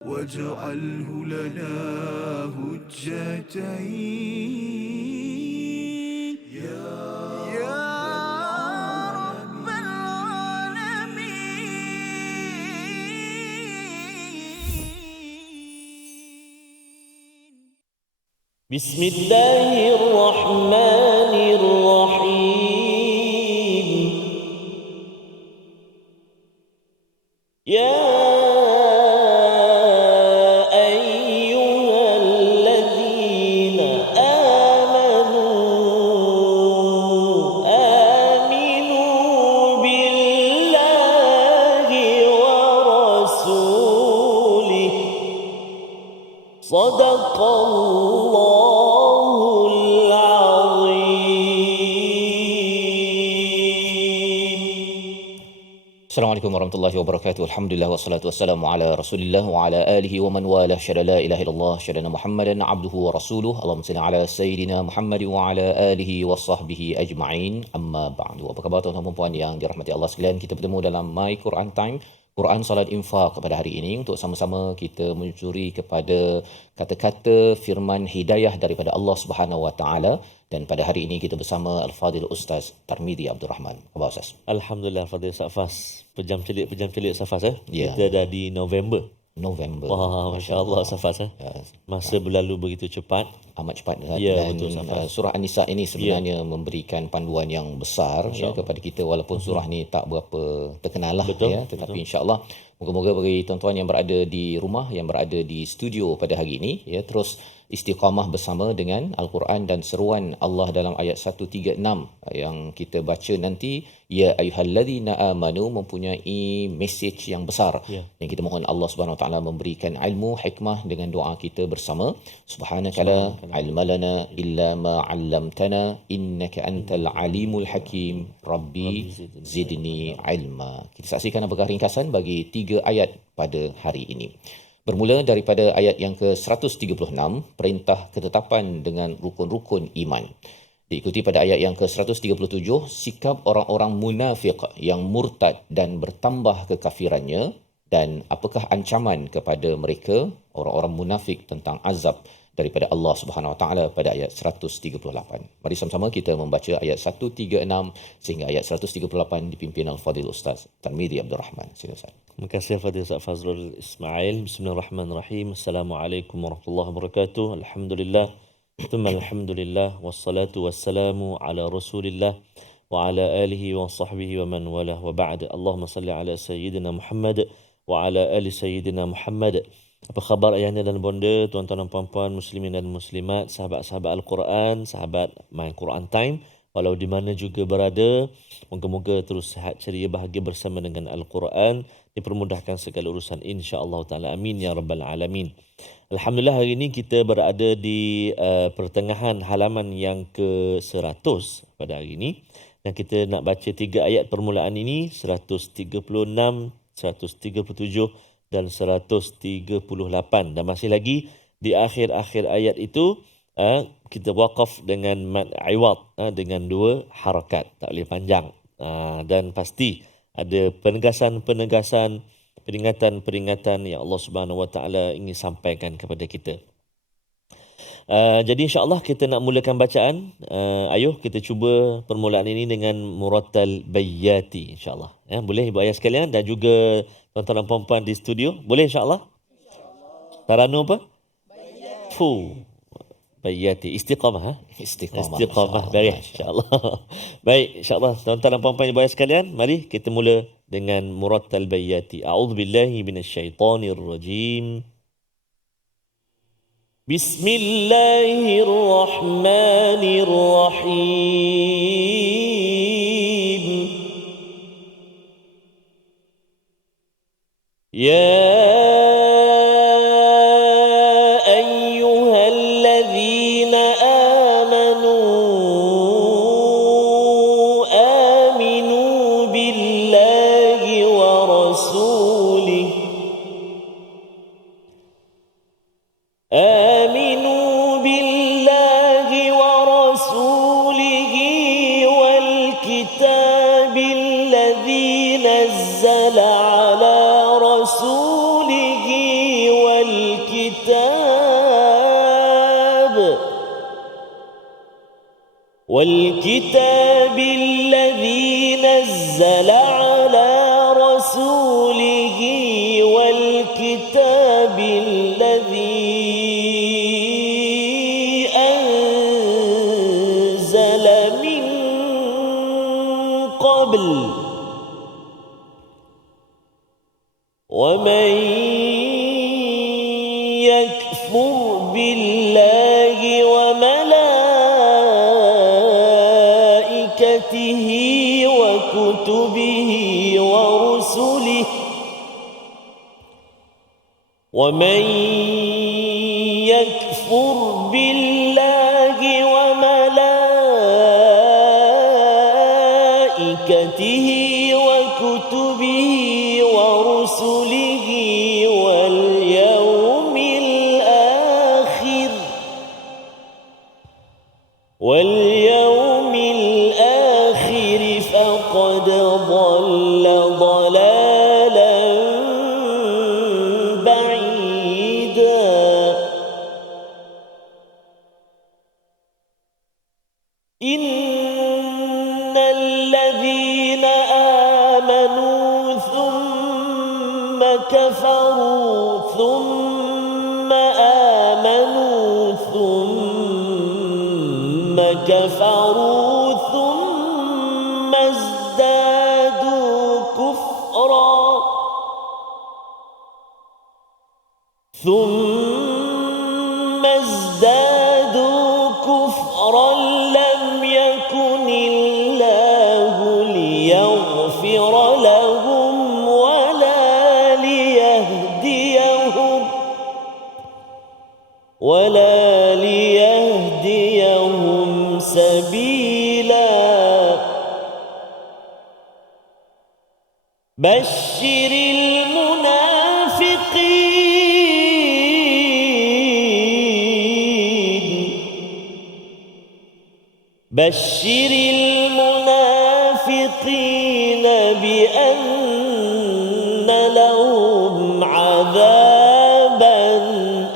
واجعله لنا هجتين يا رب العالمين. بسم الله الرحمن الرحيم. يا أيها الذين آمنوا آمنوا بالله ورسوله صدق الله العظيم. Assalamualaikum warahmatullahi wabarakatuh. Alhamdulillah wassalatu wassalamu ala Rasulillah wa ala alihi wa man wala syada la ilaha illallah syada Muhammadan abduhu wa rasuluh. Allahumma salli ala sayidina Muhammad wa ala alihi wa sahbihi ajma'in. Amma ba'du. Apa khabar tuan-tuan dan puan yang dirahmati Allah sekalian? Kita bertemu dalam My Quran Time, Quran Salat Infak pada hari ini untuk sama-sama kita mencuri kepada kata-kata firman hidayah daripada Allah Subhanahu Wa Taala, dan pada hari ini kita bersama Al-Fadil Ustaz Tarmizi Abdul Rahman. Apa khabar Ustaz? Alhamdulillah Fadil Safas. Pejam celik Safas Ya. Kita dah di November. Wah, masya-Allah Safas Masa berlalu begitu cepat. Amat cepat Ya, dan betul, Safas. surah An-Nisa ini sebenarnya memberikan panduan yang besar kepada kita, walaupun surah ni tak berapa terkenal lah Betul, tetapi insya-Allah moga-moga bagi tuan-tuan yang berada di rumah, yang berada di studio pada hari ini terus istiqamah bersama dengan Al-Quran dan seruan Allah dalam ayat 136 yang kita baca nanti, ya ayyuhallazina amanu, mempunyai mesej yang besar yang kita mohon Allah Subhanahu Wa Taala memberikan ilmu hikmah dengan doa kita bersama. Subhanaka la ilma lana illa ma 'allamtana innaka antal alimul hakim rabbi zidni ilma. Kita saksikan apakah ringkasan bagi 3 ayat pada hari ini. Bermula daripada ayat yang ke-136, perintah ketetapan dengan rukun-rukun iman. Diikuti pada ayat yang ke-137, sikap orang-orang munafik yang murtad dan bertambah kekafirannya, dan apakah ancaman kepada mereka orang-orang munafik tentang azab daripada Allah Subhanahu Wa Taala pada ayat 138. Mari sama-sama kita membaca ayat 136 sehingga ayat 138 dipimpin Al-Fadil Ustaz Tarmizi Abdul Rahman. Sila Ustaz. Terima kasih Fadil Ustaz Fazrul Ismail. Bismillahirrahmanirrahim. Assalamualaikum warahmatullahi wabarakatuh. Alhamdulillah. Thumma alhamdulillah. Wassalatu wassalamu ala rasulillah wa ala alihi wa sahbihi wa man walah wa ba'd. Allahumma salli ala Sayyidina Muhammad wa ala ali Sayyidina Muhammad. Apa khabar ayahnya dan bonda, tuan-tuan dan puan-puan, muslimin dan muslimat, sahabat-sahabat Al-Quran, sahabat My Quran Time, walau di mana juga berada, moga-moga terus sihat, ceria, bahagia bersama dengan Al-Quran, dipermudahkan segala urusan insya-Allah taala. Amin ya rabbal alamin. Alhamdulillah, hari ini kita berada di pertengahan halaman yang ke-100 pada hari ini, dan kita nak baca 3 ayat permulaan ini, 136, 137 dan 138, dan masih lagi di akhir-akhir ayat itu kita waqaf dengan mad iwad, dengan 2 harakat, tak boleh panjang, dan pasti ada penegasan-penegasan, peringatan-peringatan yang Allah Subhanahu Wa Taala ingin sampaikan kepada kita. Jadi insya-Allah kita nak mulakan bacaan. Ayuh kita cuba permulaan ini dengan murattal bayyati insya-Allah. Boleh ibu ayah sekalian dan juga tuan-tuan dan puan-puan di studio? Boleh insya-Allah? Taranum apa? Bayyati. Istiqamah. Istiqamah. Baik insya-Allah. Baik insya-Allah tuan-tuan dan puan-puan ibu ayah sekalian, mari kita mula dengan murattal bayyati. A'udzubillahi minasyaitonirrajim. Bismillahirrahmanirrahim. Ya ayyuhalladzina amanu aminu billahi wa rasulih. آمنوا بالله ورسوله والكتاب الذي نزل على رسوله والكتاب الذي نزل على رسوله والكتاب الذي أنزل من قبل ومن يكفر بالله وملائكته وكتبه ورسله ومن يكفر بالله وملائكته وكتبه ورسله واليوم الآخر فقد ضل ضلالا بعيدا إن الذين آمنوا ثم كفروا ثم آمنوا ثم كفروا ثم ازدادوا كفرا لم يكن الله ليغفر لهم ولا ليهديهم سبيلا بشر المنافقين بأن لهم عذابا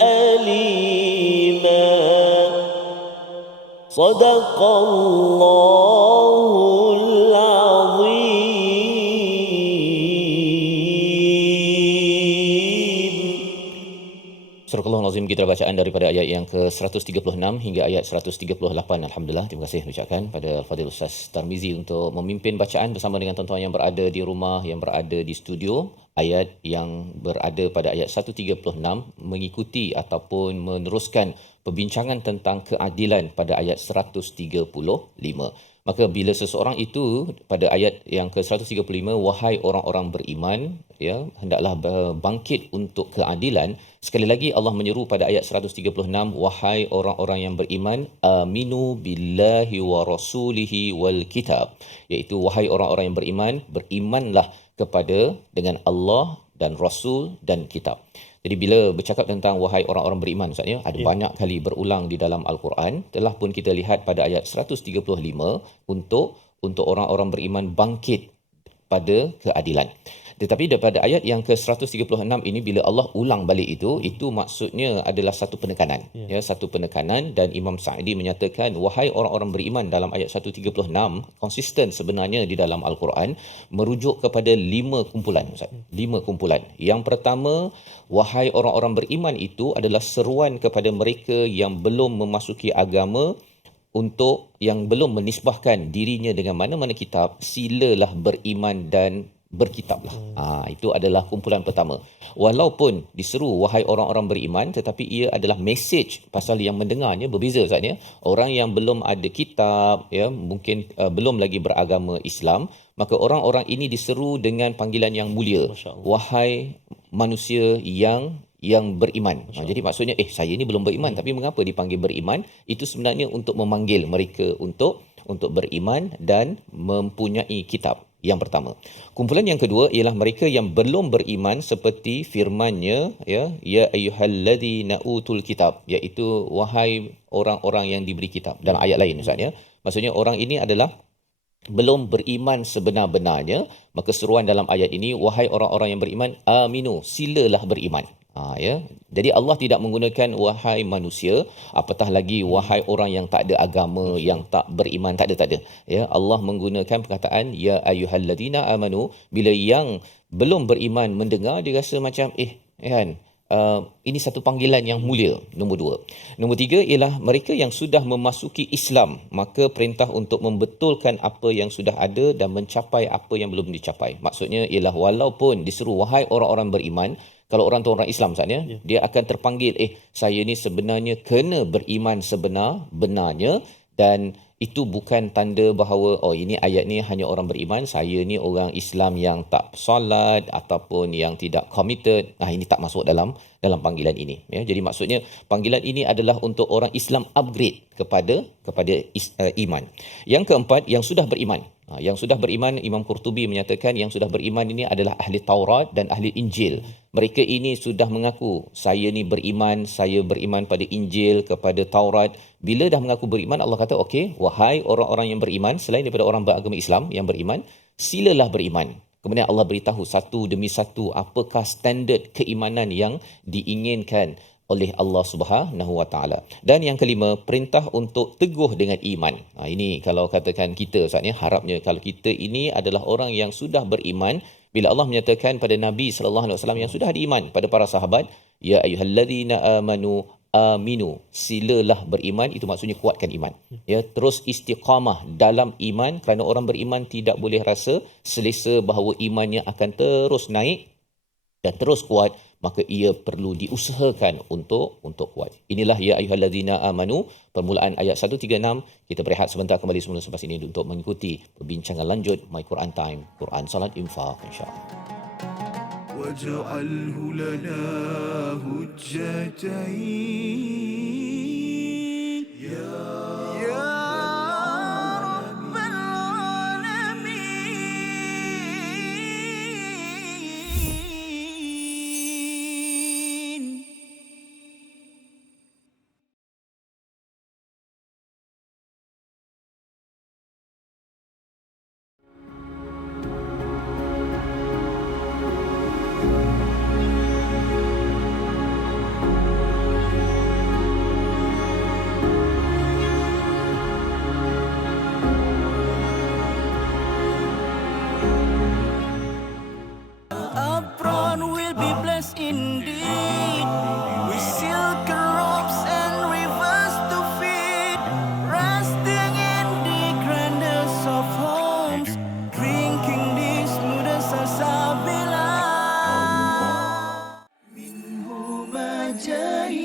أليما صدق الله العظيم. Surah Al-Azim, kita bacaan daripada ayat yang ke-136 hingga ayat 138. Alhamdulillah, terima kasih ucapkan pada Al-Fadhil Ustaz Tarmizi untuk memimpin bacaan bersama dengan tuan-tuan yang berada di rumah, yang berada di studio. Ayat yang berada pada ayat 136 mengikuti ataupun meneruskan perbincangan tentang keadilan pada ayat 135. Maka bila seseorang itu pada ayat yang ke-135, wahai orang-orang beriman, ya, hendaklah bangkit untuk keadilan. Sekali lagi Allah menyeru pada ayat 136, wahai orang-orang yang beriman, aminu billahi wa rasulihi wal kitab, iaitu wahai orang-orang yang beriman, berimanlah kepada dengan Allah dan Rasul dan kitab. Jadi bila bercakap tentang wahai orang-orang beriman, maksudnya ada banyak kali berulang di dalam Al-Quran. Telah pun kita lihat pada ayat 135 untuk orang-orang beriman bangkit pada keadilan. Tetapi daripada ayat yang ke-136 ini, bila Allah ulang balik itu maksudnya adalah satu penekanan. Ya, satu penekanan. Dan Imam Sa'di menyatakan, wahai orang-orang beriman dalam ayat 136, konsisten sebenarnya di dalam Al-Quran, merujuk kepada 5 kumpulan. 5 kumpulan. Yang pertama, wahai orang-orang beriman itu adalah seruan kepada mereka yang belum memasuki agama, untuk yang belum menisbahkan dirinya dengan mana-mana kitab, silalah beriman dan berkitablah. Itu adalah kumpulan pertama. Walaupun diseru wahai orang-orang beriman, tetapi ia adalah mesej pasal yang mendengarnya berbeza Ustaznya. Orang yang belum ada kitab, ya, mungkin belum lagi beragama Islam, maka orang-orang ini diseru dengan panggilan yang mulia. Wahai manusia yang beriman. Jadi maksudnya saya ni belum beriman, tapi mengapa dipanggil beriman? Itu sebenarnya untuk memanggil mereka untuk beriman dan mempunyai kitab. Yang pertama. Kumpulan yang kedua ialah mereka yang belum beriman, seperti firman-Nya, ya ayyuhalladzina utul kitab, iaitu wahai orang-orang yang diberi kitab. Dalam ayat lain Ustaz, ya. Maksudnya orang ini adalah belum beriman sebenar-benarnya, maka seruan dalam ayat ini, wahai orang-orang yang beriman, aminu, silalah beriman. Ya. Jadi Allah tidak menggunakan wahai manusia, apatah lagi wahai orang yang tak ada agama, yang tak beriman, tak ada. Ya, Allah menggunakan perkataan ya ayyuhallazina amanu. Bila yang belum beriman mendengar, dia rasa macam kan, ini satu panggilan yang mulia. Nombor 2. Nombor 3 ialah mereka yang sudah memasuki Islam, maka perintah untuk membetulkan apa yang sudah ada dan mencapai apa yang belum dicapai. Maksudnya ialah walaupun diseru wahai orang-orang beriman, kalau orang tu orang Islam saatnya, dia akan terpanggil, saya ni sebenarnya kena beriman sebenar-benarnya, dan itu bukan tanda bahawa ini ayat ni hanya orang beriman, saya ni orang Islam yang tak solat ataupun yang tidak committed. Ini tak masuk dalam panggilan ini, ya. Jadi maksudnya panggilan ini adalah untuk orang Islam upgrade kepada iman. Yang keempat, yang sudah beriman. Yang sudah beriman, Imam Qurtubi menyatakan yang sudah beriman ini adalah ahli Taurat dan ahli Injil. Mereka ini sudah mengaku, saya ni beriman, saya beriman pada Injil, kepada Taurat. Bila dah mengaku beriman, Allah kata, okey, wahai orang-orang yang beriman, selain daripada orang beragama Islam yang beriman, silalah beriman. Kemudian Allah beritahu satu demi satu apakah standard keimanan yang diinginkan oleh Allah Subhanahu Wa Taala. Dan yang kelima, perintah untuk teguh dengan iman. Ini kalau katakan kita saatnya, harapnya kalau kita ini adalah orang yang sudah beriman, bila Allah menyatakan pada Nabi sallallahu alaihi wasallam yang sudah beriman, pada para sahabat, ya ayyuhallazina amanu aminu, silalah beriman, itu maksudnya kuatkan iman. Ya, terus istiqamah dalam iman, kerana orang beriman tidak boleh rasa selesa bahawa imannya akan terus naik dan terus kuat, maka ia perlu diusahakan untuk kuat. Inilah ya ayyuhallazina amanu, permulaan ayat 136. Kita berehat sebentar, kembali semula selepas ini untuk mengikuti perbincangan lanjut My Quran Time, Quran Salat Infak, insya-Allah. واجعله لنا هجتين يا رب العالمين. Upfront will be blessed indeed, with silk robes and rivers to feed, resting in the grandest of homes, drinking the smoothest salsabila. Minhu majahina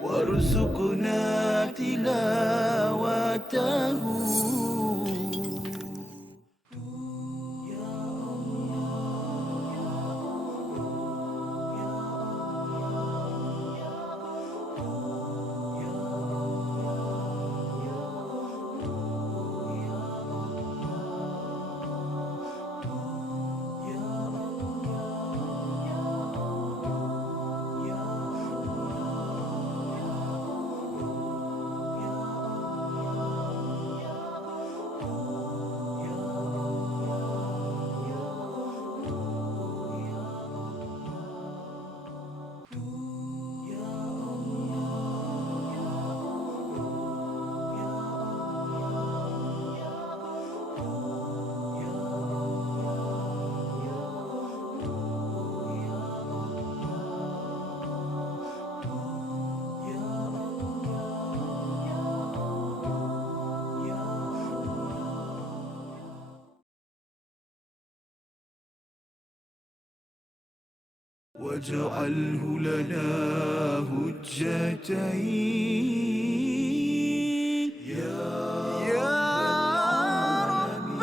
warzuqna tilawatahu. واجعله لنا هجتين يا رب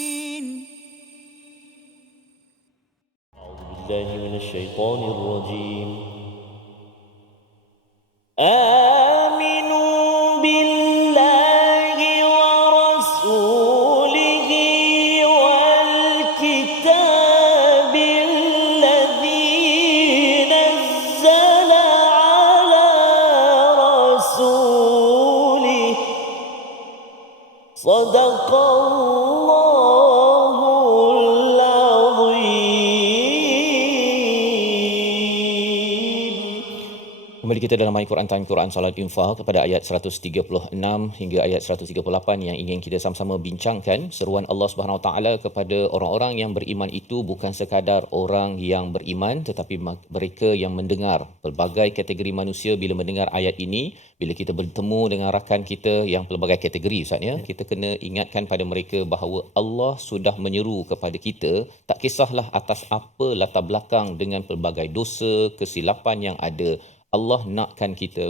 العالمين. أعوذ بالله من الشيطان الرجيم. آمنوا بالله ورسوله والكتاب الذي نزل على رسوله Sadaqallahul Azim. Kembali kita dalam Al-Quran Time Quran Salat Infaq kepada ayat 136 hingga ayat 138 yang ingin kita sama-sama bincangkan. Seruan Allah Subhanahu Wa Taala kepada orang-orang yang beriman itu bukan sekadar orang yang beriman, tetapi mereka yang mendengar. Pelbagai kategori manusia bila mendengar ayat ini, bila kita bertemu dengan rakan kita yang pelbagai kategori Ustaz ya, kita kena ingatkan pada mereka bahawa Allah sudah menyeru kepada kita, tak kisahlah atas apa latar belakang dengan pelbagai dosa, kesilapan yang ada, Allah nakkan kita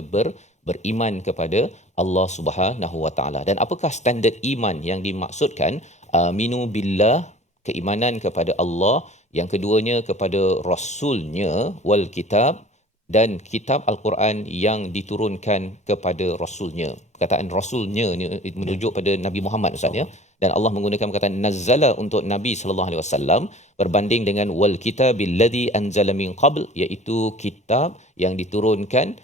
beriman kepada Allah Subhanahu Wa Taala. Dan apakah standard iman yang dimaksudkan? Aminu billah, keimanan kepada Allah, yang keduanya kepada Rasulnya, wal kitab, dan kitab Al-Quran yang diturunkan kepada Rasulnya. Perkataan Rasulnya ni menunjuk pada Nabi Muhammad Ustaz ya. Dan Allah menggunakan perkataan nazzala untuk Nabi sallallahu alaihi wasallam berbanding dengan wal kitabil ladzi anzala min qabl, iaitu kitab yang diturunkan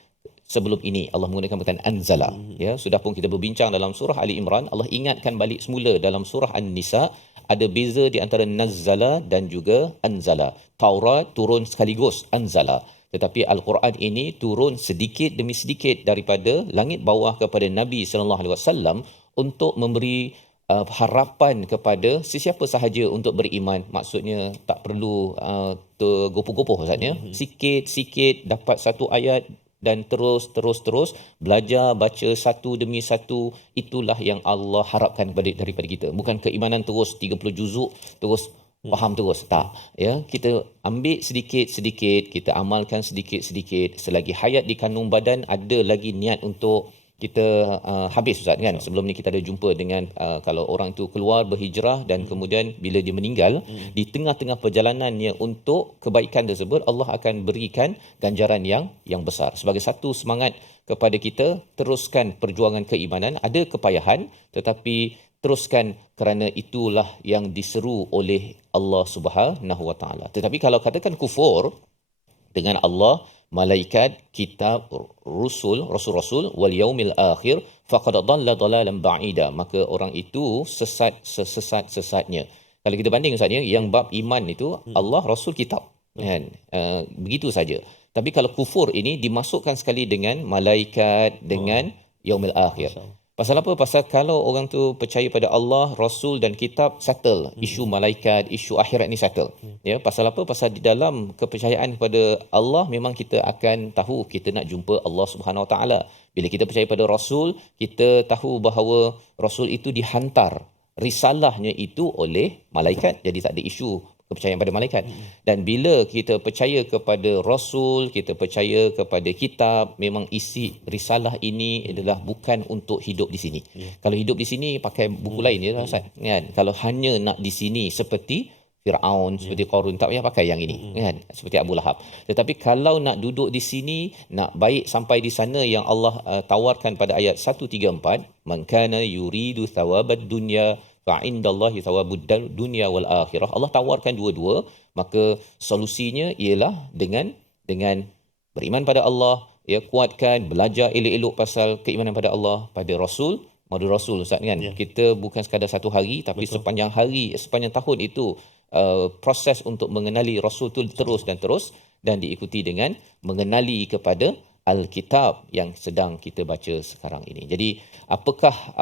sebelum ini. Allah menggunakan perkataan anzala ya. Sudah pun kita berbincang dalam surah Ali Imran, Allah ingatkan balik semula dalam surah An-Nisa, ada beza di antara nazzala dan juga anzala. Taurat turun sekaligus anzala, tetapi Al-Quran ini turun sedikit demi sedikit daripada langit bawah kepada Nabi sallallahu alaihi wasallam untuk memberi harapan kepada sesiapa sahaja untuk beriman. Maksudnya tak perlu tergopoh-gopoh Ustaz ya. Sikit-sikit dapat satu ayat dan terus belajar baca satu demi satu. Itulah yang Allah harapkan daripada kita. Bukan keimanan terus 30 juzuk terus faham terus, tak ya. Kita ambil sedikit-sedikit, kita amalkan sedikit-sedikit. Selagi hayat di kandung badan, ada lagi niat untuk kita habis Ustaz kan. Sebelum ni kita ada jumpa dengan kalau orang tu keluar berhijrah dan kemudian bila dia meninggal, di tengah-tengah perjalanannya untuk kebaikan tersebut, Allah akan berikan ganjaran yang besar. Sebagai satu semangat kepada kita, teruskan perjuangan keimanan. Ada kepayahan, tetapi teruskan, kerana itulah yang diseru oleh Allah Subhanahu Wa Taala. Tetapi kalau katakan kufur dengan Allah, malaikat, kitab, rasul-rasul wal yaumil akhir, faqad dhalla dhalalan ba'ida, maka orang itu sesat sesat-sesatnya. Kalau kita banding Ustaz ya, yang bab iman itu Allah, Rasul, kitab kan, begitu saja. Tapi kalau kufur ini dimasukkan sekali dengan malaikat, dengan yaumil akhir. Pasal apa? Pasal kalau orang tu percaya pada Allah, Rasul dan kitab, settle. Isu malaikat, isu akhirat ni settle. Ya, pasal apa? Pasal di dalam kepercayaan kepada Allah, memang kita akan tahu kita nak jumpa Allah Subhanahu Wa Taala. Bila kita percaya pada Rasul, kita tahu bahawa Rasul itu dihantar risalahnya itu oleh malaikat. Jadi tak ada isu kepercayaan pada malaikat. Dan bila kita percaya kepada Rasul, kita percaya kepada kitab, memang isi risalah ini adalah bukan untuk hidup di sini. Kalau hidup di sini pakai buku lain je Ustaz kan. Kalau hanya nak di sini seperti Firaun, seperti Qarun, tak payah pakai yang ini kan, seperti Abu Lahab. Tetapi kalau nak duduk di sini, nak baik sampai di sana yang Allah tawarkan pada ayat 134, man kana yuridu thawabad dunya fa indallahi thawabud dunya wal akhirah. Allah tawarkan dua-dua, maka solusinya ialah dengan beriman pada Allah, ya, kuatkan, belajar elok-elok pasal keimanan pada Allah, pada Rasul, madu Rasul Ustaz kan. Kita bukan sekadar satu hari, tapi sepanjang hari, sepanjang tahun itu proses untuk mengenali Rasul itu terus dan diikuti dengan mengenali kepada Alkitab yang sedang kita baca sekarang ini. Jadi apakah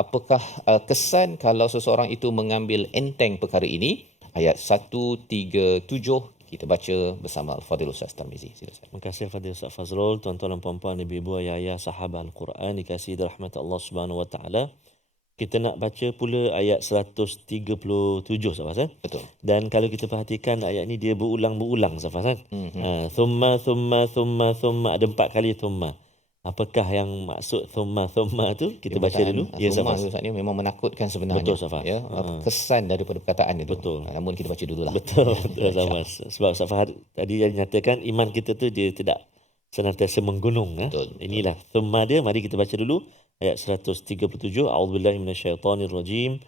kesan kalau seseorang itu mengambil enteng perkara ini? Ayat 137 kita baca bersama Al-Fadhil Ustaz Tarmizi. Silakan. Terima kasih Fadil Ustaz Fazrul, tuan-tuan dan puan-puan, ibu-ibu, ayah-ayah, sahabat Al-Quran dikasihi rahmat Allah Subhanahu Wa Taala. Kita nak baca pula ayat 137 Safas kan? Betul. Dan kalau kita perhatikan ayat ni dia berulang-berulang Safas kan? Thumma ada 4 kali thumma. Apakah yang maksud thumma tu? Kita baca dulu. Ya Safas. Ustaz ni memang menakutkan sebenarnya. Betul Safas. Ya, kesan daripada perkataan itu. Betul. Namun kita baca dululah. Betul Safas. Sebab Safas tadi yang nyatakan iman kita tu dia tidak senantiasa menggunung. Betul. Inilah thumma dia. Mari kita baca dulu. Ayat 137. A'udzubillahi minasyaitonirrajim.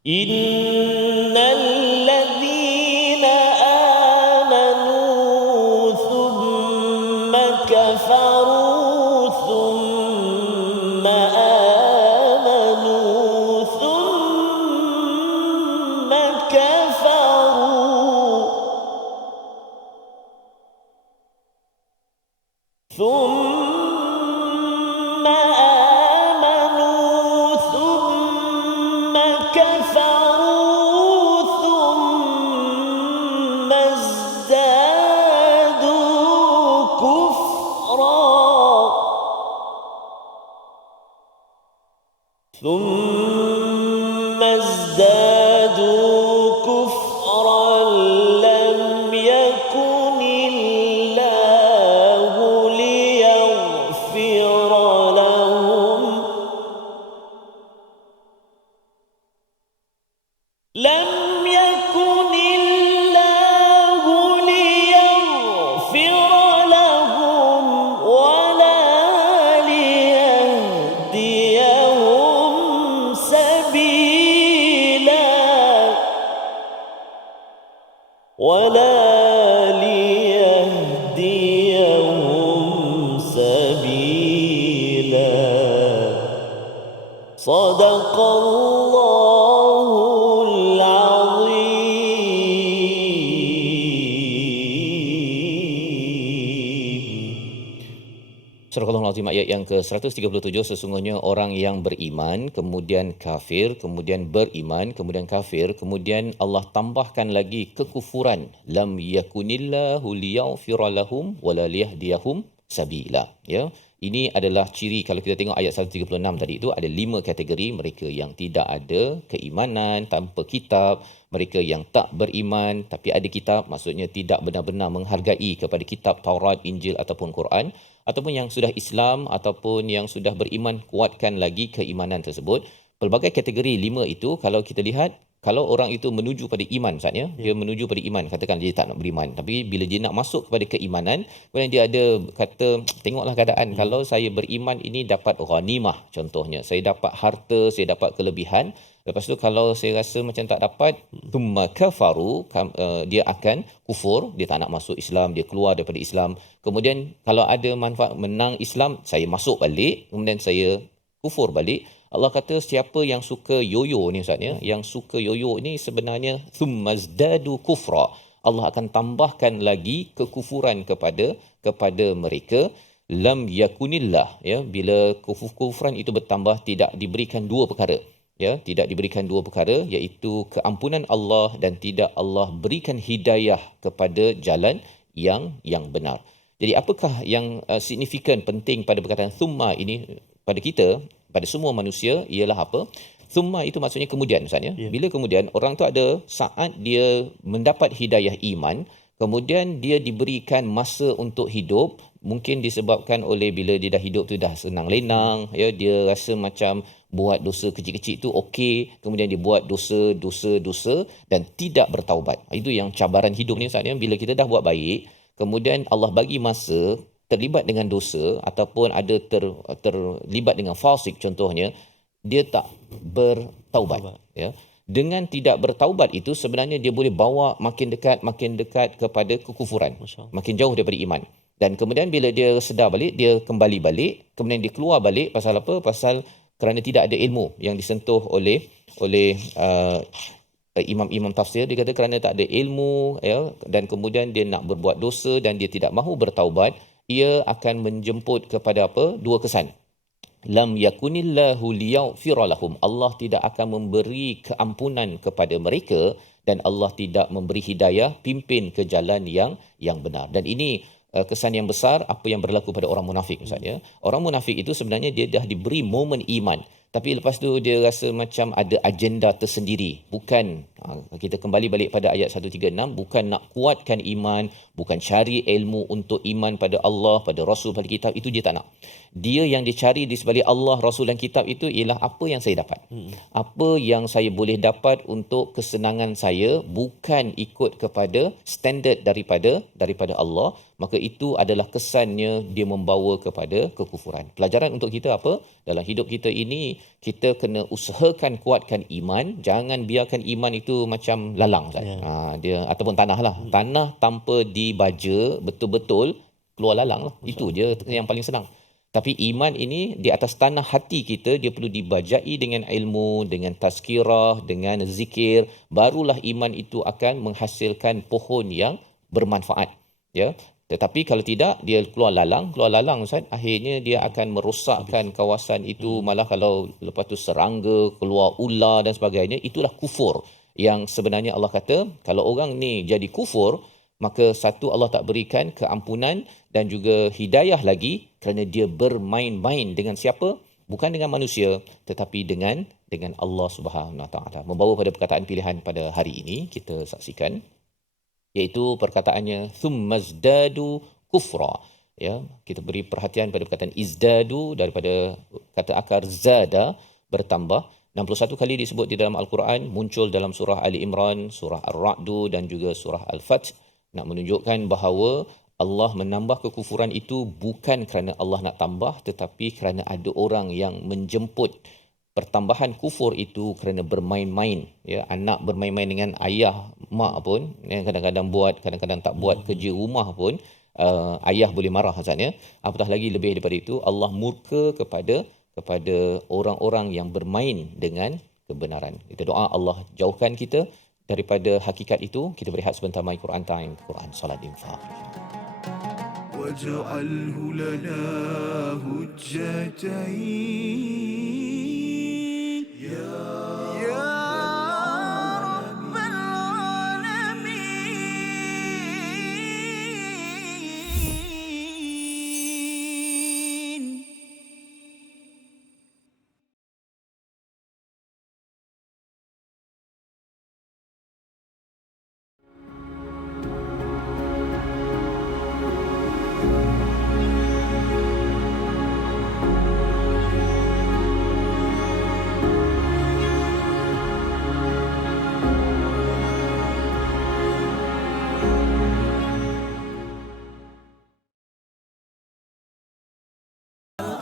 Innal ladzina amanu thumma kafaru thumma ثم ازدادوا كفرا لم يكن الله ليغفر لهم لم يكن الله ليغفر لهم ولا ليهديهم سبيلا ولا ليهديهم سبيلا صدق الله العظيم. Surah Al-Azim ayat yang ke-137, sesungguhnya orang yang beriman kemudian kafir, kemudian beriman, kemudian kafir, kemudian Allah tambahkan lagi kekufuran, lam yakunillahu liyaghfira lahum wala liyahdiyahum sabila. Ya, ini adalah ciri. Kalau kita tengok ayat 136 tadi itu ada 5 kategori mereka yang tidak ada keimanan tanpa kitab, mereka yang tak beriman tapi ada kitab, maksudnya tidak benar-benar menghargai kepada kitab Taurat, Injil ataupun Quran, ataupun yang sudah Islam ataupun yang sudah beriman kuatkan lagi keimanan tersebut. Pelbagai kategori 5 itu kalau kita lihat, kalau orang itu menuju pada iman saatnya, dia menuju pada iman, katakan dia tak nak beriman, tapi bila dia nak masuk kepada keimanan, kemudian dia ada kata, tengoklah keadaan, kalau saya beriman ini dapat ghanimah contohnya, saya dapat harta, saya dapat kelebihan. Lepas tu kalau saya rasa macam tak dapat, thumma kafaru, dia akan kufur, dia tak nak masuk Islam, dia keluar daripada Islam. Kemudian kalau ada manfaat menang Islam, saya masuk balik, kemudian saya kufur balik. Allah kata siapa yang suka yoyo ni Ustaz ya, yang suka yoyo ni sebenarnya thummazdadu kufra. Allah akan tambahkan lagi kekufuran kepada mereka. Lam yakunillah, ya, bila kekufuran itu bertambah tidak diberikan dua perkara. Ya, tidak diberikan dua perkara, iaitu keampunan Allah dan tidak Allah berikan hidayah kepada jalan yang benar. Jadi apakah yang signifikan penting pada perkataan thumma ini pada kita, pada semua manusia, ialah apa? Thumma itu maksudnya kemudian Ustaz ya. Bila kemudian orang tu ada saat dia mendapat hidayah iman, kemudian dia diberikan masa untuk hidup, mungkin disebabkan oleh bila dia dah hidup tu dah senang lenang, ya, dia rasa macam buat dosa kecil-kecil tu okey, kemudian dia buat dosa dan tidak bertaubat. Itu yang cabaran hidup ni Ustaz ya. Bila kita dah buat baik, kemudian Allah bagi masa terlibat dengan dosa ataupun ada terlibat dengan fasik contohnya, dia tak bertaubat, ya. Dengan tidak bertaubat itu sebenarnya dia boleh bawa makin dekat kepada kekufuran, makin jauh daripada iman. Dan kemudian bila dia sedar balik, dia kembali balik, kemudian dia keluar balik. Pasal apa? Pasal kerana tidak ada ilmu yang disentuh oleh imam-imam tafsir. Dia kata kerana tak ada ilmu, ya, dan kemudian dia nak berbuat dosa dan dia tidak mahu bertaubat, ia akan menjemput kepada apa? Dua kesan. Lam yakunillahu liyaghfira lahum. Allah tidak akan memberi keampunan kepada mereka dan Allah tidak memberi hidayah, pimpin ke jalan yang benar. Dan ini kesan yang besar apa yang berlaku pada orang munafik Ustaz ya. Orang munafik itu sebenarnya dia dah diberi momen iman, tapi lepas tu dia rasa macam ada agenda tersendiri. Bukan, kita kembali balik pada ayat 136, bukan nak kuatkan iman, bukan cari ilmu untuk iman pada Allah, pada Rasul, pada kitab, itu dia tak nak. Dia yang dicari di sebalik Allah, Rasul dan kitab itu ialah apa yang saya dapat. Apa yang saya boleh dapat untuk kesenangan saya, bukan ikut kepada standard daripada Allah. Maka itu adalah kesannya dia membawa kepada kekufuran. Pelajaran untuk kita apa? Dalam hidup kita ini, kita kena usahakan kuatkan iman. Jangan biarkan iman itu macam lalang. Dia ataupun tanah lah. Tanah tanpa dibaja betul-betul, keluar lalang lah. Itu je yang paling senang. Tapi iman ini di atas tanah hati kita, dia perlu dibajai dengan ilmu, dengan tazkirah, dengan zikir. Barulah iman itu akan menghasilkan pohon yang bermanfaat. Ya. Tetapi kalau tidak, dia keluar lalang Ustaz, akhirnya dia akan merosakkan kawasan itu. Malah kalau lepas tu serangga, keluar ular dan sebagainya, itulah kufur. Yang sebenarnya Allah kata, kalau orang ni jadi kufur, maka satu, Allah tak berikan keampunan dan juga hidayah lagi kerana dia bermain-main dengan siapa? bukan dengan manusia tetapi dengan Allah Subhanahu Wa Taala. Membawa pada perkataan pilihan pada hari ini kita saksikan, iaitu perkataannya thummazdadu kufra. Ya, kita beri perhatian pada perkataan izdadu daripada kata akar zada, bertambah. 61 kali disebut di dalam Al-Quran, muncul dalam surah Ali Imran, surah Ar-Ra'du dan juga surah Al-Fath, nak menunjukkan bahawa Allah menambah kekufuran itu bukan kerana Allah nak tambah, tetapi kerana ada orang yang menjemput pertambahan kufur itu kerana bermain-main. Ya, anak bermain-main dengan ayah, mak pun, ya, kadang-kadang buat, kadang-kadang tak buat kerja rumah pun, ayah boleh marah asalnya. Apatah lagi lebih daripada itu, Allah murka kepada orang-orang yang bermain dengan kebenaran. Kita doa Allah jauhkan kita daripada hakikat itu. Kita berehat sebentar, My Quran Time, Quran Salat Infaq. واجعله لنا هجتين يا رب العالمين.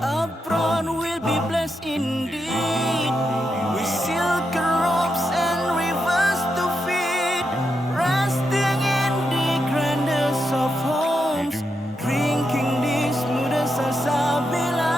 Upfront will be blessed indeed with silken robes and rivers to feed, resting in the grandest of homes, drinking the smoothest salsabila.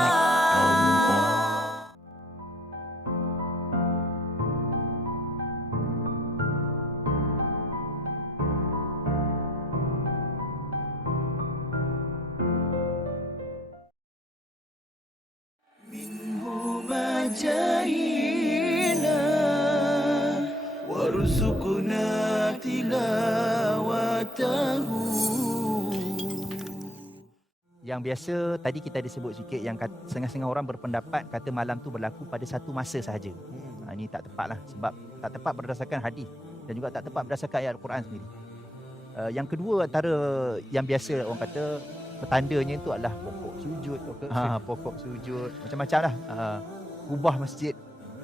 جاهينا وارزقنا تلاوته. Yang biasa tadi kita ada sebut sikit yang setengah-setengah orang berpendapat kata malam tu berlaku pada satu masa sahaja. Ini tak tepat lah, sebab tak tepat berdasarkan hadis dan juga tak tepat berdasarkan ayat Al-Quran sendiri. Yang kedua, antara yang biasa orang kata petandanya itu adalah pokok sujud, pokok sujud, macam-macam lah. Kubah masjid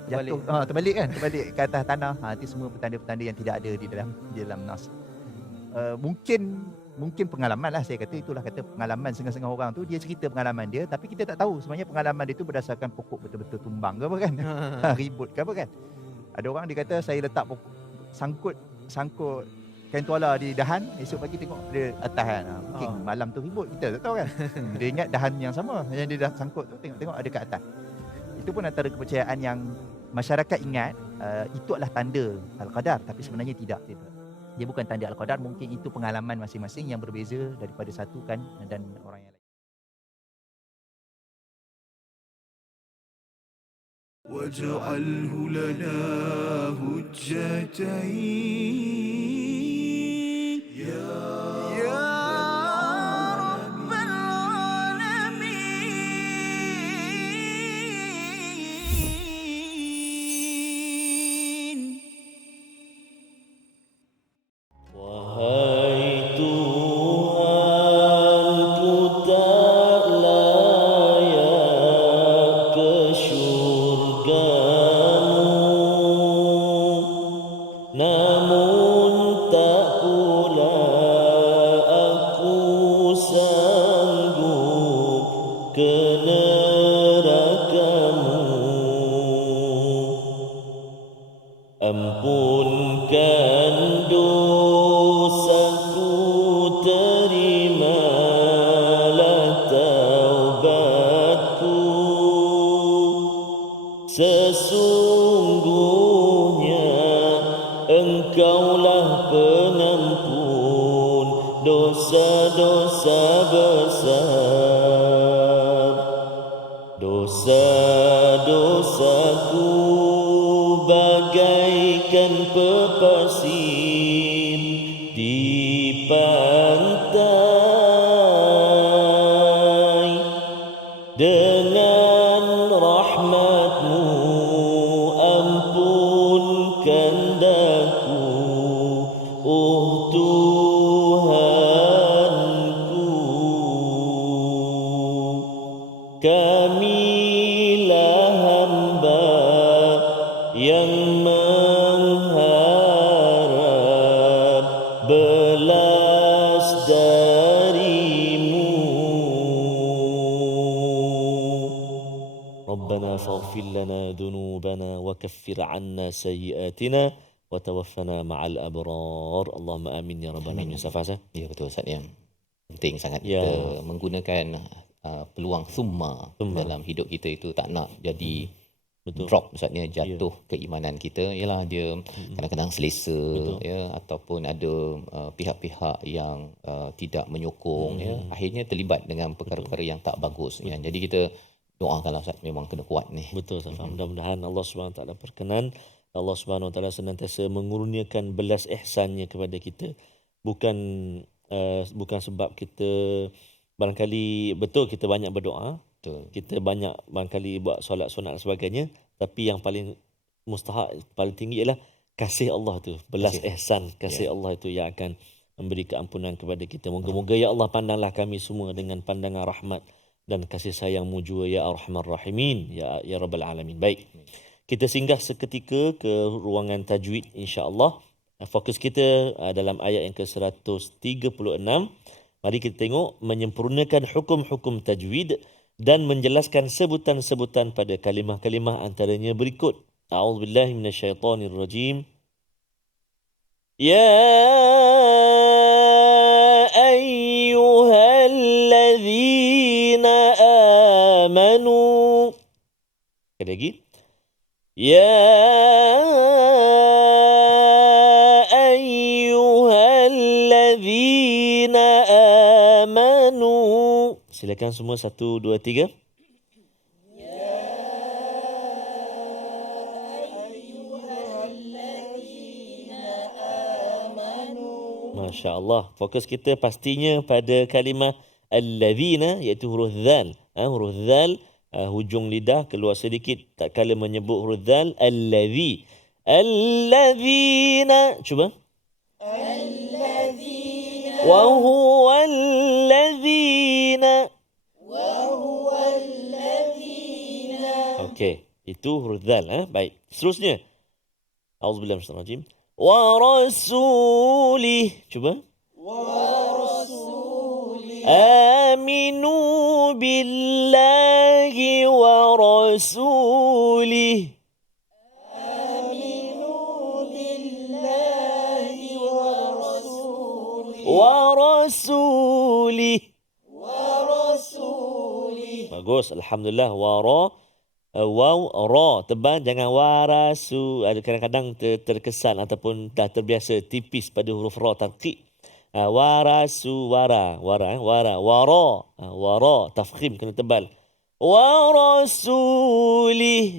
jatuh, terbalik ke atas tanah. Itu semua petanda-petanda yang tidak ada di dalam nas. Mungkin pengalaman lah, saya kata itulah kata pengalaman setengah-setengah orang tu, dia cerita pengalaman dia, tapi kita tak tahu sebenarnya pengalaman dia tu berdasarkan pokok betul-betul tumbang ke apa kan. Ribut ke apa kan. Ada orang dia kata saya letak pokok, sangkut kain tuala di dahan, esok pagi tengok dia atas kan. Mungkin malam tu ribut, kita tak tahu kan. Dia ingat dahan yang sama yang dia dah sangkut tu, tengok ada kat atas. Itu pun antara kepercayaan yang masyarakat ingat itu adalah tanda Al-Qadar, tapi sebenarnya tidak. Dia bukan tanda Al-Qadar, mungkin itu pengalaman masing-masing yang berbeza daripada satu kan dan orang yang lain. واجعله لنا هجتين يا رب العالمين. Wahai Tuhan, ku tak layak ke syurga-Mu, namun tak pula aku sanggup ke neraka-Mu. Ampunkan dosaku, terimalah taubatku. Sesungguhnya Engkaulah pengampun dosa-dosa besar. Dosa-dosaku bagaikan pepasir di pantai. Dengan rahmat فاغفر لنا ذنوبنا وكفر عنا سيئاتنا وتوفنا مع الأبرار اللهم آمين يا رب العالمين. Ustaz. Ya, betul Ustaz, yang penting sangat Ya. kita menggunakan peluang thumma dalam hidup kita itu, tak nak jadi Betul. drop maksudnya jatuh keimanan kita. Ialah dia kadang-kadang selesa ya, ataupun ada pihak-pihak yang tidak menyokong ya, akhirnya terlibat dengan perkara-perkara yang tak bagus ya. Jadi kita doakanlah Ustaz, memang kena kuat ni. Betul Ustaz. Mudah-mudahan Allah SWT berkenan, Allah SWT senantiasa mengurniakan belas ihsannya kepada kita. Bukan sebab kita barangkali betul kita banyak berdoa, Betul. kita banyak barangkali buat solat sunat dan sebagainya, tapi yang paling mustahak, paling tinggi ialah kasih Allah tu, belas ihsan kasih Allah itu yang akan memberi keampunan kepada kita. Moga-moga ya Allah pandanglah kami semua dengan pandangan rahmat dan kasih sayang-Mu jua ya Arhamar Rahimin ya Rabbal Alamin. Baik. Kita singgah seketika ke ruangan tajwid insya-Allah. Fokus kita dalam ayat yang ke-136. Mari kita tengok menyempurnakan hukum-hukum tajwid dan menjelaskan sebutan-sebutan pada kalimah-kalimah antaranya berikut. A'udzubillahi minasyaitonirrajim. Ya ayyuhalladzina amanu. Sekali lagi. Ya ayyuhalladzina amanu. Silakan semua 1, 2, 3. Masya Allah. Fokus kita pastinya pada kalimah alladzina, iaitu huruf dzal. Huruf dzal, hujung lidah keluar sedikit tak kala menyebut huruf dzal. Alladzi. Alladzina. Cuba. Alladzina. Wa huwa alladzina. Okey, itu huruf dzal. Baik. Seterusnya. Auzubillahi minasyaitonir rajim. Wa rasulih. Cuba. Wa rasulih. Aminu billahi wa rasulih. Aminu billahi wa rasulih. Wa rasulih. Wa rasulih. Bagus, alhamdulillah. Waw, ra tebal, jangan warasu. Ada kadang-kadang terkesan ataupun dah terbiasa tipis pada huruf ra tarqiq. Warasu, wara, tafkhim kena tebal. Warasulih.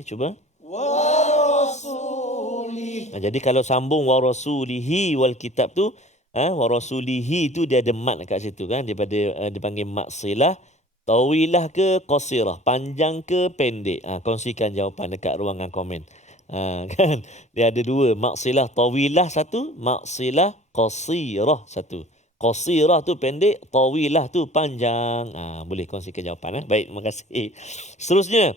Cuba. Warasulih. Jadi kalau sambung warasulihi wal kitab tu, warasulihi tu dia ada mat kat situ kan, daripada dipanggil mat silah. Tawilah ke qasirah, panjang ke pendek? Kongsikan jawapan dekat ruangan komen. Kan? Dia ada dua, maksilah tawilah satu, maksilah qasirah satu. Qasirah tu pendek, tawilah tu panjang. Boleh kongsikan jawapan. Baik, terima kasih. Seterusnya,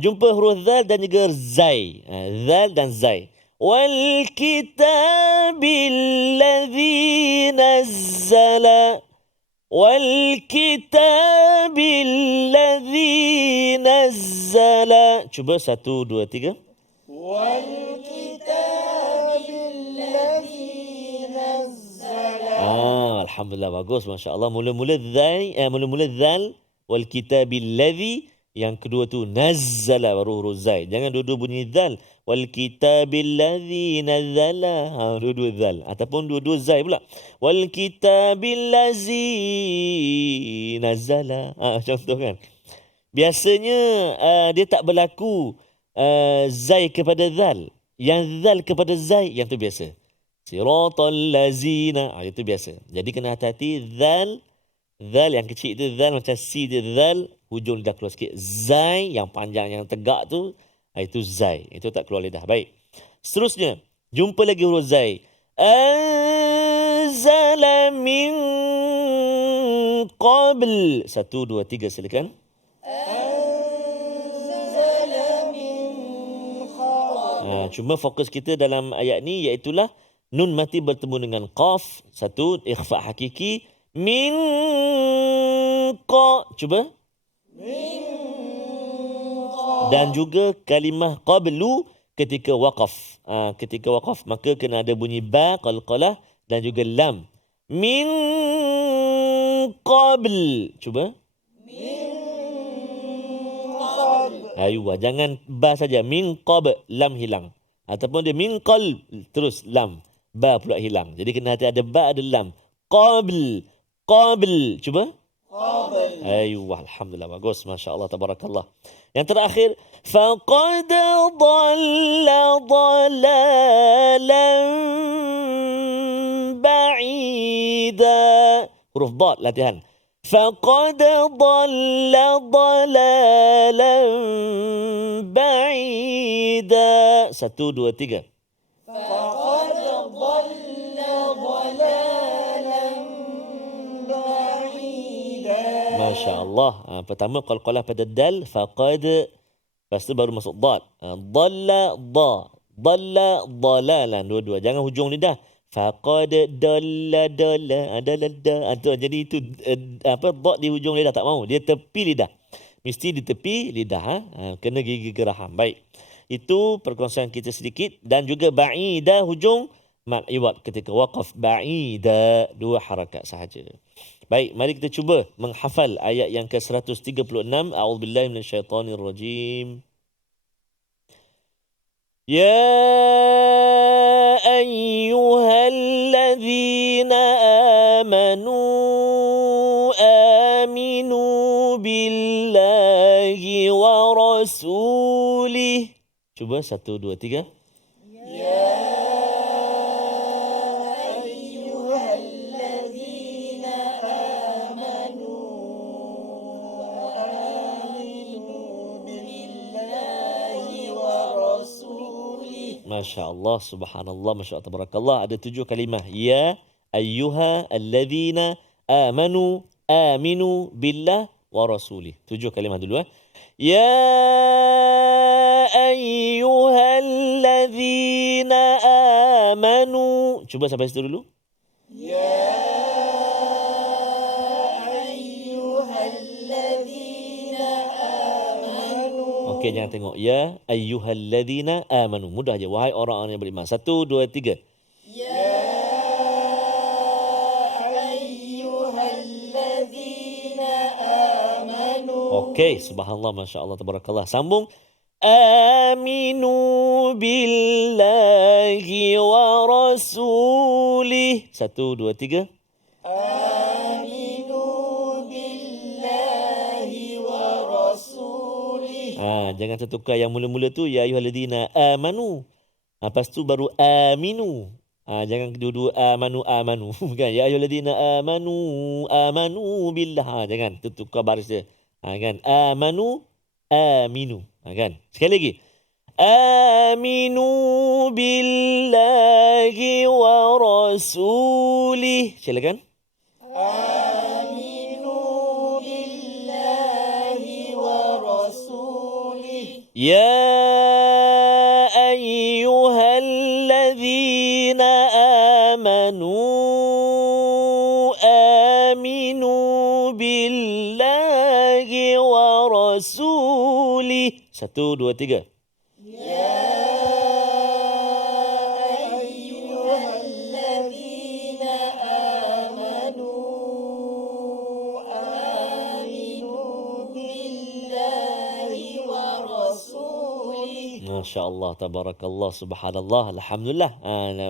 jumpa huruf zal dan juga zai. Zal dan zai. Wal kitabil ladzi nazzala. وَالْكِتَابِ الَّذِي نَزَّلَ. Cuba 1, 2, 3. وَالْكِتَابِ الَّذِي نَزَّلَ. Alhamdulillah, bagus, Masya Allah. Mula-mula zal, وَالْكِتَابِ الَّذِي. Yang kedua tu nazzala, baru huruf zai. Jangan dua-dua bunyi zal. Wal kitabil ladzi nazzala. Dua-dua zal ataupun dua-dua zai pula. Wal kitabil ladzi nazzala. Contoh kan. Biasanya dia tak berlaku zai kepada zal. Yang zal kepada zai, yang tu biasa. Siratal lazina. Itu biasa. Jadi kena hati-hati zal yang kecil itu zal, macam si dia zal, hujung lidah keluar sikit. Zai yang panjang yang tegak tu, itu zai. Itu tak keluar lidah. Baik. Seterusnya, jumpa lagi huruf zai. Anzala min qabl. 1, 2, 3 silakan. Anzala min qabl. Cuma fokus kita dalam ayat ni iaitulah nun mati bertemu dengan qaf. 1, ikhfa hakiki. Min qa. Cuba. Dan juga kalimah qablu ketika waqaf. Ketika waqaf maka kena ada bunyi ba, qalqalah dan juga lam. Min qabl. Cuba. Ayuh, jangan ba saja. Min qab, lam hilang. Ataupun dia min qalb, terus lam. Ba pula hilang. Jadi kena hati ada ba, ada lam. Qabl. Qabl. Cuba. Ayuh, alhamdulillah. Bagus. Masya Allah. Tabarakallah. Yang terakhir. Faqad dhalla dhalalan ba'ida. Huruf dad latihan. فقد ضل ضلالا بعيدا. 1, 2, 3. فقد ضل ضلالا بعيدا. Masya Allah. Pertama qalqalah pada dal. Faqad. Lepas tu baru masuk dad. Dhalla dha. Dhalla dhalalan. Dua-dua. Jangan hujung lidah. Faqad dalla dalla adalah da. Jadi itu dot di hujung lidah tak mau. Dia tepi lidah. Mesti di tepi lidah. Kena gigi geraham. Baik. Itu perkongsian kita sedikit dan juga ba'ida hujung mad iwad ketika waqaf. Ba'ida 2 harakat sahaja. Baik, mari kita cuba menghafal ayat yang ke-136. A'udzubillahi minasyaitonirrajim. يا أيها الذين آمنوا آمنوا بالله ورسوله. Cuba 1, 2, 3. Masya Allah, subhanallah, masya Allah, tabarakallah. Ada 7 kalimah. Ya ayyuha alladhina amanu aminu billah wa rasulih. 7 kalimah dulu. Ya ayyuha alladhina amanu. Cuba sampai situ dulu. Okey, jangan tengok. Ya ayyuhalladzina amanu. Mudah je. Wahai orang-orang yang beriman. 1, 2, 3. Ya ayyuhalladzina amanu. Okey, subhanallah, masya Allah, tabarakallah. Sambung. Aminu billahi wa rasulih. 1, 2, 3. Jangan tertukar yang mula-mula tu ya ayyuhalladzina amanu. Lepas tu baru aminu. Jangan dua-dua amanu kan. Ya ayyuhalladzina amanu billah. Jangan tertukar baris dia. Kan amanu kan. Sekali lagi. Aminu billahi wa rasulih. Silakan. يا أيها الذين آمنوا آمنوا بالله ورسوله. 1, 2, 3. Masya Allah, tabarakallah, subhanallah, alhamdulillah.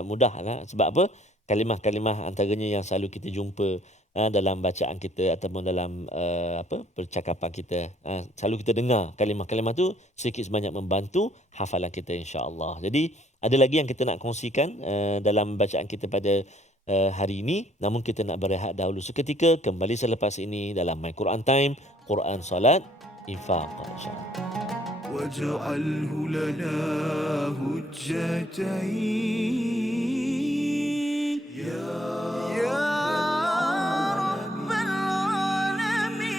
Mudah lah. Sebab apa? Kalimah-kalimah antaranya yang selalu kita jumpa dalam bacaan kita ataupun dalam percakapan kita. Selalu kita dengar kalimah-kalimah tu sedikit sebanyak membantu hafalan kita, insya-Allah. Jadi ada lagi yang kita nak kongsikan dalam bacaan kita pada hari ini. Namun kita nak berehat dahulu seketika. Kembali selepas ini dalam My Quran Time, Quran Salat Infaq, insya-Allah. واجعله لنا هجتين يا رب العالمين.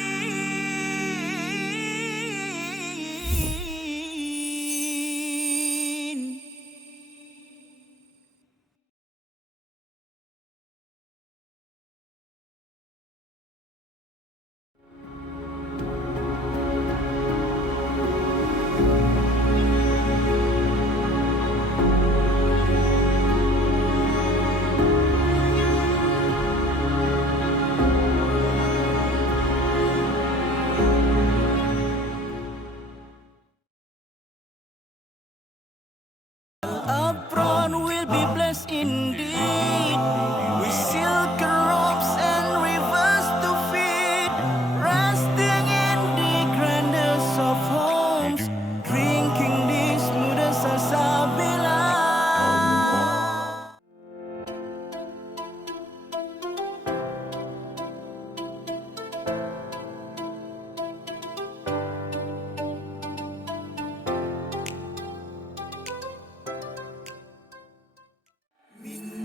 indeed. We silken ropes and rivers to feed, resting in the grandest of homes, drinking the smoothest salsabila.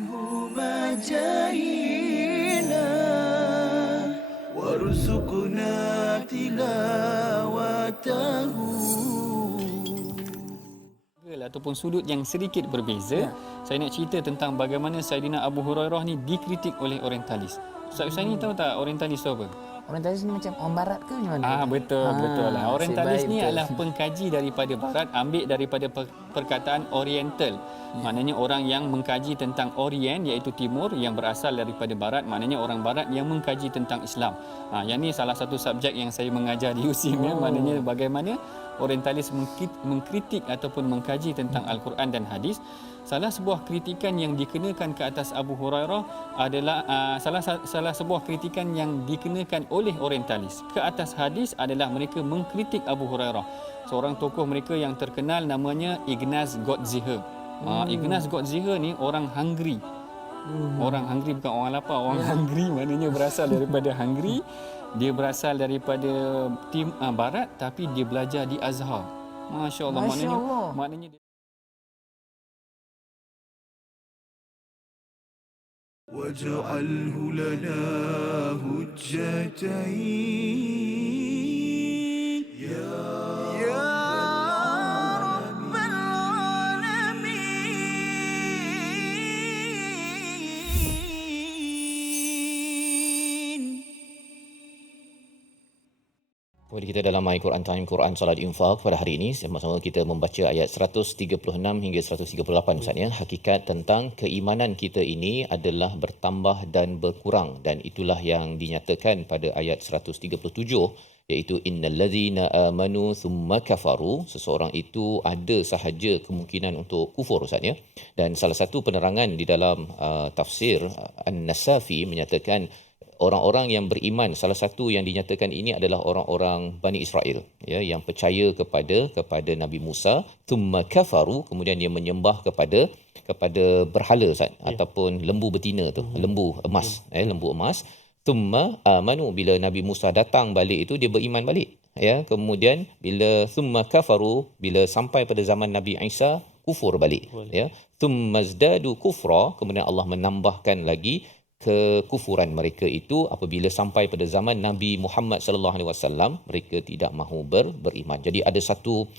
هما جاهينا وارزقنا تلاوته. Ataupun sudut yang sedikit berbeza. Saya nak cerita tentang bagaimana Saidina Abu Hurairah ni dikritik oleh orientalis. Ustaz Hussaini tahu tak orientalis tu apa? Orientalis ni macam orang barat ke macam mana? Betul lah. Orientalis ni betul. adalah pengkaji daripada barat, ambil daripada perkataan oriental. Maknanya orang yang mengkaji tentang orient iaitu timur, yang berasal daripada barat, maknanya orang barat yang mengkaji tentang Islam. Yang ni salah satu subjek yang saya mengajar di USIM ya, maknanya bagaimana orientalis mengkritik ataupun mengkaji tentang Al-Quran dan hadis. Salah sebuah kritikan yang dikenakan ke atas Abu Hurairah adalah salah sebuah kritikan yang dikenakan oleh orientalis ke atas hadis adalah mereka mengkritik Abu Hurairah. Seorang tokoh mereka yang terkenal namanya Ignaz Gottsicher. Ignaz Gottsicher ni orang Hungary. Orang Hungary bukan orang lapar, orang Hungary maknanya berasal daripada Hungary. Dia berasal daripada tim barat tapi dia belajar di Azhar. Masya-Allah, maknanya واجعله لنا هجتين يا رب العالمين. Kembali kita dalam My Quran Time, Quran Salat Infak pada hari ini. Sama-sama kita membaca ayat 136 hingga 138 Ustaz ya. Hakikat tentang keimanan kita ini adalah bertambah dan berkurang, dan itulah yang dinyatakan pada ayat 137, iaitu innallazina amanu thumma kafaru. Seseorang itu ada sahaja kemungkinan untuk kufur Ustaz ya. Dan salah satu penerangan di dalam tafsir An-Nasafi menyatakan orang-orang yang beriman, salah satu yang dinyatakan ini adalah orang-orang Bani Israel ya, yang percaya kepada Nabi Musa, thumma kafaru, kemudian dia menyembah kepada berhala Ustaz ataupun lembu betina tu, lembu emas. Thumma amanu, bila Nabi Musa datang balik itu dia beriman balik ya. Kemudian bila thumma kafaru, bila sampai pada zaman Nabi Isa, kufur balik ya. Thumma zdadu kufra, kemudian Allah menambahkan lagi kekufuran mereka itu apabila sampai pada zaman Nabi Muhammad sallallahu alaihi wasallam, mereka tidak mahu beriman. Jadi ada satu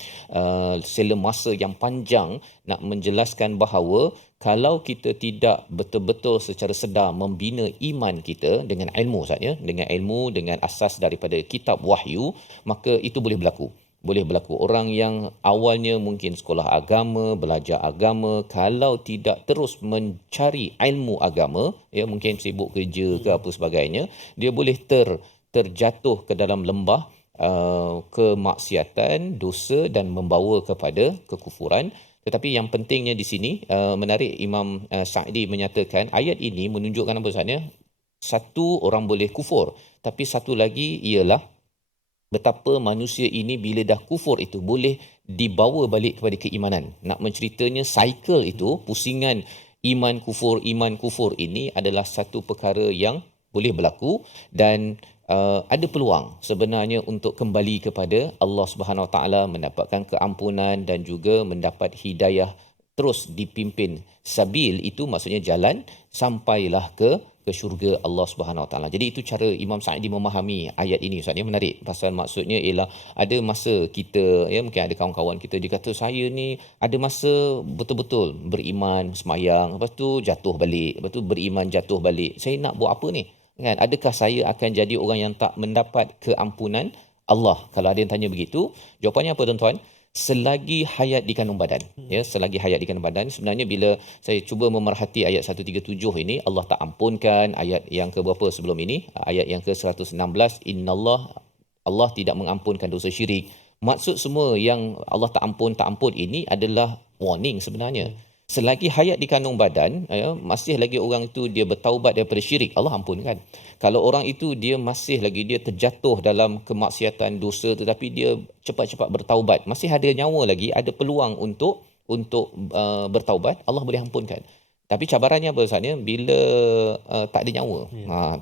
sela masa yang panjang nak menjelaskan bahawa kalau kita tidak betul-betul secara sedar membina iman kita dengan ilmu Ustaz ya, dengan ilmu, dengan asas daripada kitab wahyu, maka itu boleh berlaku. Orang yang awalnya mungkin sekolah agama, belajar agama, kalau tidak terus mencari ilmu agama, ya mungkin sibuk kerja ke apa sebagainya, dia boleh terjatuh ke dalam lembah kemaksiatan, dosa dan membawa kepada kekufuran. Tetapi yang pentingnya di sini, menarik, Imam Sa'di menyatakan ayat ini menunjukkan apa sebenarnya? Satu, orang boleh kufur, tapi satu lagi ialah betapa manusia ini bila dah kufur itu boleh dibawa balik kepada keimanan. Nak menceritanya cycle itu, pusingan iman kufur ini adalah satu perkara yang boleh berlaku, dan ada peluang sebenarnya untuk kembali kepada Allah Subhanahu Wa Taala, mendapatkan keampunan dan juga mendapat hidayah, terus dipimpin. Sabil itu maksudnya jalan sampailah ke syurga Allah Subhanahu Wa Taala. Jadi itu cara Imam Sa'di memahami ayat ini Ustaz. Dia menarik pasal maksudnya ialah ada masa kita ya, mungkin ada kawan-kawan kita dia kata saya ni ada masa betul-betul beriman, semayang, lepas tu jatuh balik, lepas tu beriman jatuh balik. Saya nak buat apa ni? Kan, adakah saya akan jadi orang yang tak mendapat keampunan Allah? Kalau ada yang tanya begitu, jawapannya apa tuan-tuan? Selagi hayat di kandung badan, ya, selagi hayat di kandung badan. Sebenarnya bila saya cuba memerhati ayat 137 ini, Allah tak ampunkan. Ayat yang ke berapa sebelum ini, ayat yang ke 116, innallah, Allah tidak mengampunkan dosa syirik. Maksud semua yang Allah tak ampun ini adalah warning sebenarnya. selagi hayat di kandung badan, masih lagi orang itu dia bertaubat daripada syirik, Allah ampunkan. Kalau orang itu dia masih lagi dia terjatuh dalam kemaksiatan dosa tetapi dia cepat-cepat bertaubat, masih ada nyawa lagi, ada peluang untuk bertaubat, Allah boleh ampunkan. Tapi cabarannya apa Ustaz? Bila tak ada nyawa.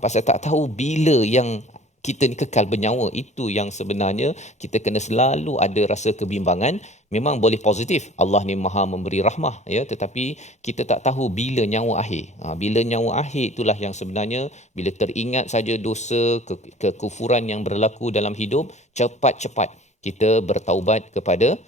Pasal tak tahu bila yang kita ni kekal bernyawa, itu yang sebenarnya kita kena selalu ada rasa kebimbangan. Memang boleh positif, Allah ni Maha memberi rahmah, ya, tetapi kita tak tahu bila nyawa akhir. Bila nyawa akhir itulah yang sebenarnya bila teringat saja dosa kekufuran yang berlaku dalam hidup, cepat-cepat kita bertaubat kepada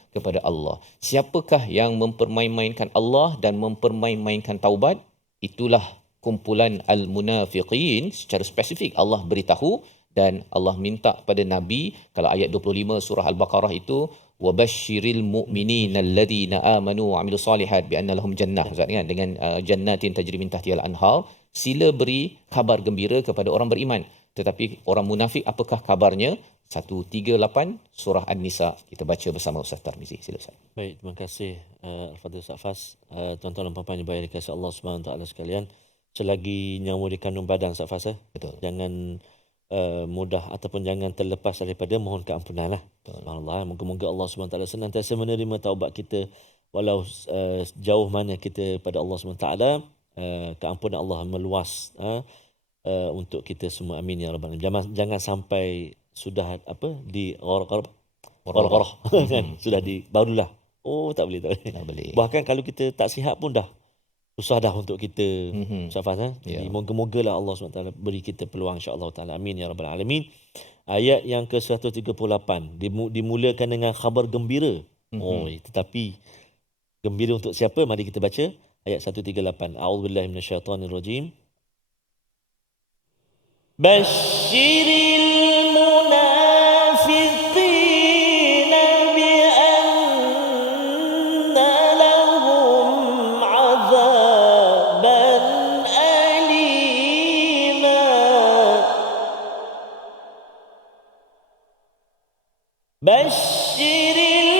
Allah. Siapakah yang mempermain-mainkan Allah dan mempermain-mainkan taubat? Itulah kumpulan al-munafiqin. Secara spesifik Allah beritahu dan Allah minta pada Nabi, kalau ayat 25 surah Al-Baqarah itu, wabashshiril mu'minina alladhina amanu wa amilus solihat bi anna lahum jannah, Ustaz, kan, dengan jannatin tajri min tahtihal anhar. Sila beri khabar gembira kepada orang beriman. Tetapi orang munafik apakah kabarnya? 138 surah An-Nisa. Kita baca bersama Ustaz Tarmizi. Sila Ustaz. Baik, terima kasih Al-Fadhil Ustaz Fas. Tuan-tuan dan puan-puan yang baik dikasihi Allah Subhanahu Wa Taala sekalian, selagi nyawa di kandung badan Ustaz Fas, Betul. jangan mudah ataupun jangan terlepas daripada mohon keampunan lah. Subhanallah. Moga-moga Allah Subhanahu Wa Taala senantiasa menerima taubat kita walau jauh mana kita pada Allah Subhanahu Wa Taala. Keampunan Allah meluas untuk kita semua, amin ya rabbal alamin. Jangan sampai sudah di gharq kan, sudah di barulah tak boleh. Tak boleh. Bahkan kalau kita tak sihat pun dah susah dah untuk kita Safas. Jadi moga-mogalah Allah SWT beri kita peluang, insya-Allah taala, amin ya rabbal alamin. Ayat yang ke-138 dimulakan dengan khabar gembira. Tetapi gembira untuk siapa? Mari kita baca ayat 138. A'udzubillahi minasyaitonirrajim. Basyiril munafiqina bi'anna lahum 'adzaban alima. Basyiril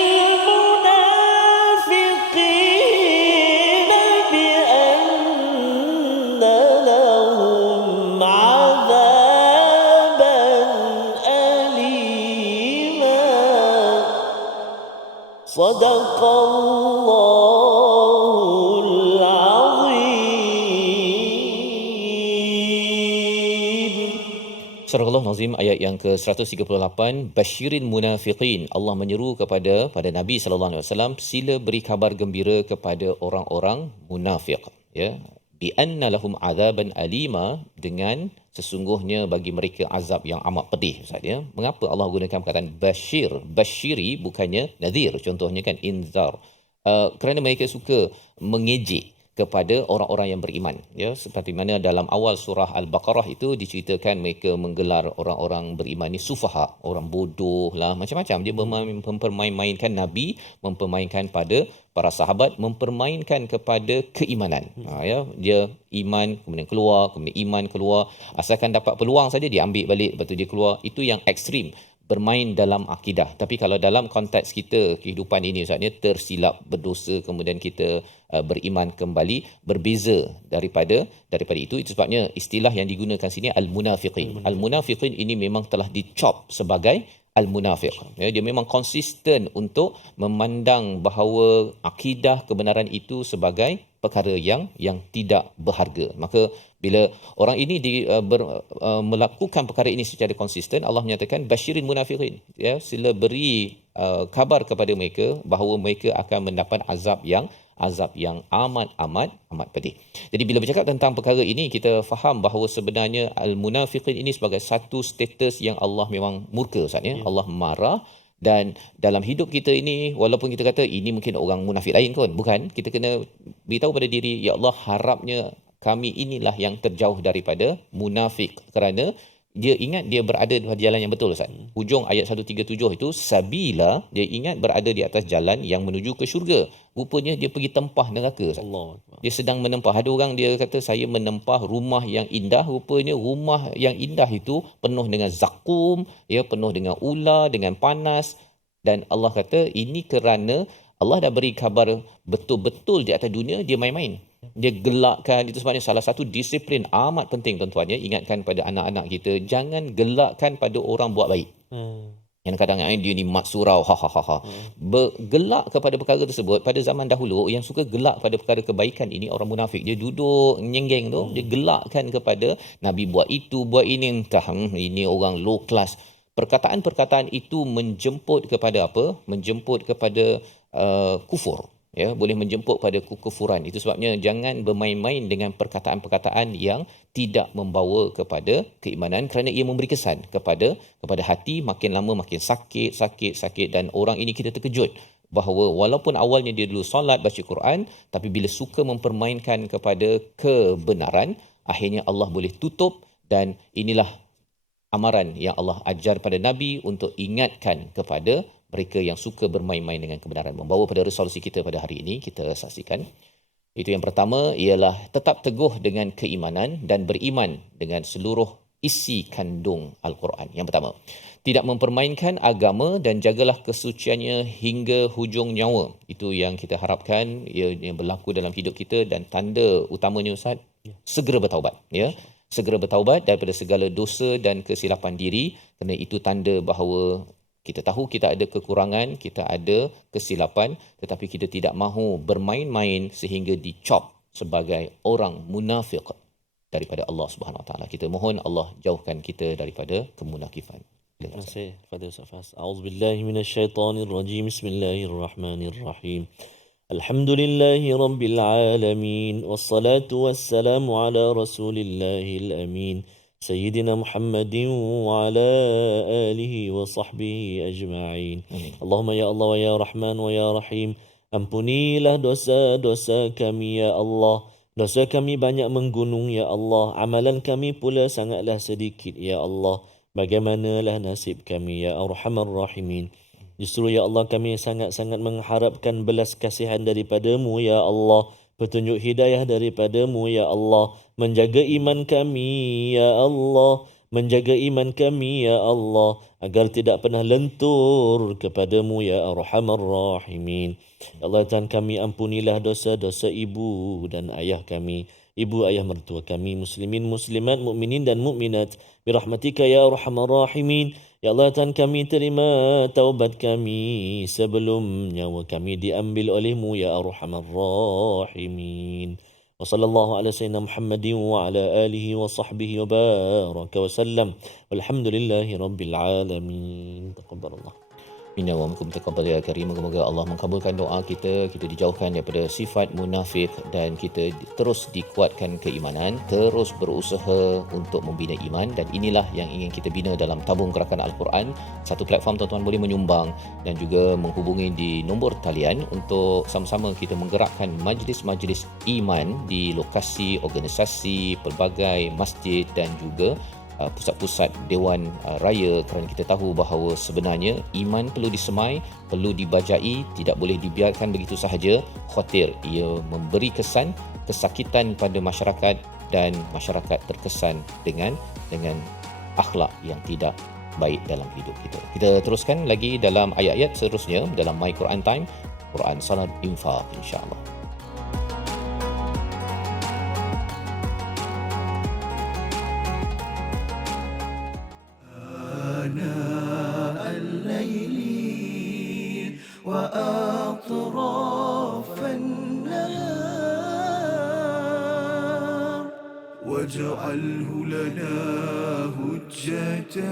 munafiqina bi'anna lahum 'adzaban alima. Sadaqallahul azim. Surah Al-Nazim ayat yang ke-138, basyirin munafiqin. Allah menyeru kepada Nabi sallallahu alaihi wasallam, sila beri kabar gembira kepada orang-orang munafik, ya, bi anna lahum azaban alima, dengan sesungguhnya bagi mereka azab yang amat pedih. Ustaz, ya. Mengapa Allah gunakan perkataan basyir? Basyiri bukannya nadhir, contohnya kan inzar. Kerana mereka suka mengejek kepada orang-orang yang beriman, ya, seperti mana dalam awal surah Al-Baqarah itu diceritakan mereka menggelar orang-orang beriman ni sufaha, orang bodoh lah, macam-macam. Dia mempermain-mainkan Nabi, mempermainkan pada para sahabat, mempermainkan kepada keimanan. Ya, dia iman kemudian keluar, kemudian iman keluar, asalkan dapat peluang saja dia ambil balik, lepas tu dia keluar. Itu yang ekstrim, bermain dalam akidah. Tapi kalau dalam konteks kita kehidupan ini, Ustaz, tersilap berdosa kemudian kita beriman kembali, berbeza daripada itu. Itu sebabnya istilah yang digunakan sini al-munafiqin. Al-munafiqin ini memang telah dicop sebagai al-munafiq. Ya, dia memang konsisten untuk memandang bahawa akidah kebenaran itu sebagai perkara yang tidak berharga. Maka bila orang ini melakukan perkara ini secara konsisten, Allah menyatakan basyirin munafiqin, ya, sila beri kabar kepada mereka bahawa mereka akan mendapat azab yang amat pedih. Jadi bila bercakap tentang perkara ini, kita faham bahawa sebenarnya al-munafiqin ini sebagai satu status yang Allah memang murka, Ustaz, ya. Allah marah. Dan dalam hidup kita ini, walaupun kita kata ini mungkin orang munafik lain kot, bukan, kita kena beritahu pada diri, ya Allah, harapnya kami inilah yang terjauh daripada munafik, kerana dia ingat dia berada di jalan yang betul, Ustaz. Hujung ayat 137 itu, sabila, dia ingat berada di atas jalan yang menuju ke syurga. Rupanya dia pergi tempah neraka, Ustaz. Allah. Dia sedang menempah. Ada orang dia kata saya menempah rumah yang indah, rupanya rumah yang indah itu penuh dengan zakum, ya, penuh dengan ular, dengan panas. Dan Allah kata ini kerana Allah dah beri khabar betul-betul di atas dunia, dia main-main. Dia gelakkan. Itu sebabnya salah satu disiplin amat penting tuan-tuan ya. Ingatkan pada anak-anak kita, jangan gelakkan pada orang buat baik. Yang kadang-kadang dia ni mat surau, Gelak kepada perkara tersebut. Pada zaman dahulu, yang suka gelak pada perkara kebaikan ini orang munafik. Dia duduk nyenggeng tu, dia gelakkan kepada Nabi buat itu, buat ini, entah ini orang low class. Perkataan-perkataan itu menjemput kepada apa? Menjemput kepada kufur. Ya, boleh menjemput pada kekufuran. Itu sebabnya jangan bermain-main dengan perkataan-perkataan yang tidak membawa kepada keimanan, kerana ia memberi kesan kepada hati, makin lama makin sakit, dan orang ini kita terkejut bahawa walaupun awalnya dia dulu solat, baca Quran, tapi bila suka mempermainkan kepada kebenaran, akhirnya Allah boleh tutup. Dan inilah amaran yang Allah ajar pada Nabi untuk ingatkan kepada mereka yang suka bermain-main dengan kebenaran. Membawa pada resolusi kita pada hari ini, kita saksikan. Itu yang pertama, ialah tetap teguh dengan keimanan dan beriman dengan seluruh isi kandung Al-Quran. Yang pertama, tidak mempermainkan agama dan jagalah kesuciannya hingga hujung nyawa. Itu yang kita harapkan yang berlaku dalam hidup kita, dan tanda utamanya Ustaz, segera bertaubat. Ya. Segera bertaubat daripada segala dosa dan kesilapan diri, kerana itu tanda bahawa kita tahu kita ada kekurangan, kita ada kesilapan, tetapi kita tidak mahu bermain-main sehingga dicop sebagai orang munafik daripada Allah Subhanahu Wa Taala. Kita mohon Allah jauhkan kita daripada kemunafifan. Terima kasih kepada Ustaz Fas. A'udzubillahi minasyaitonirrajim. Bismillahirrahmanirrahim. Alhamdulillahi rabbil alamin. Wassalatu wassalamu ala rasulillahil amin. Sayyidina Muhammadin wa ala alihi wa sahbihi ajma'in. Allahumma ya Allah wa ya Rahman wa ya Rahim. Ampunilah dosa-dosa kami ya Allah. Dosa kami banyak menggunung ya Allah. Amalan kami pula sangatlah sedikit ya Allah. Bagaimanalah nasib kami ya Arhamar Rahimin. Justru ya Allah, kami sangat-sangat mengharapkan belas kasihan daripadamu ya Allah. Petunjuk hidayah daripadamu ya Allah. Menjaga iman kami ya Allah. Menjaga iman kami ya Allah, agar tidak pernah lentur kepadamu ya Arhamar Rahimin. Ya Allah, Tuhan kami, ampunilah dosa-dosa ibu dan ayah kami, ibu ayah mertua kami, muslimin, muslimat, mukminin dan mukminat, birahmatika ya Arhamar Rahimin. Ya Allah, Tuhan kami, terima taubat kami sebelum nyawa kami diambil olehmu ya Arhamar Rahimin. Wa sallallahu ala sayyidina Muhammadin wa ala alihi wa sahbihi wa baraka wa sallam. Walhamdulillahi rabbil alamin. Taqabbalallah. Minna wa minkum taqabbal ya karim. Moga-moga Allah mengabulkan doa kita, kita dijauhkan daripada sifat munafik, dan kita terus dikuatkan keimanan, terus berusaha untuk membina iman. Dan inilah yang ingin kita bina dalam tabung gerakan Al-Quran. Satu platform tuan-tuan boleh menyumbang dan juga menghubungi di nombor talian untuk sama-sama kita menggerakkan majlis-majlis iman di lokasi, organisasi, pelbagai masjid dan juga pusat-pusat dewan raya, kerana kita tahu bahawa sebenarnya iman perlu disemai, perlu dibajai, tidak boleh dibiarkan begitu sahaja. Khawatir ia memberi kesan kesakitan pada masyarakat, dan masyarakat terkesan dengan akhlak yang tidak baik dalam hidup kita. Kita teruskan lagi dalam ayat-ayat seterusnya dalam My Quran Time, Quran Salat Infaq, insya-Allah. وأطراف النهار واجعله لنا هجتين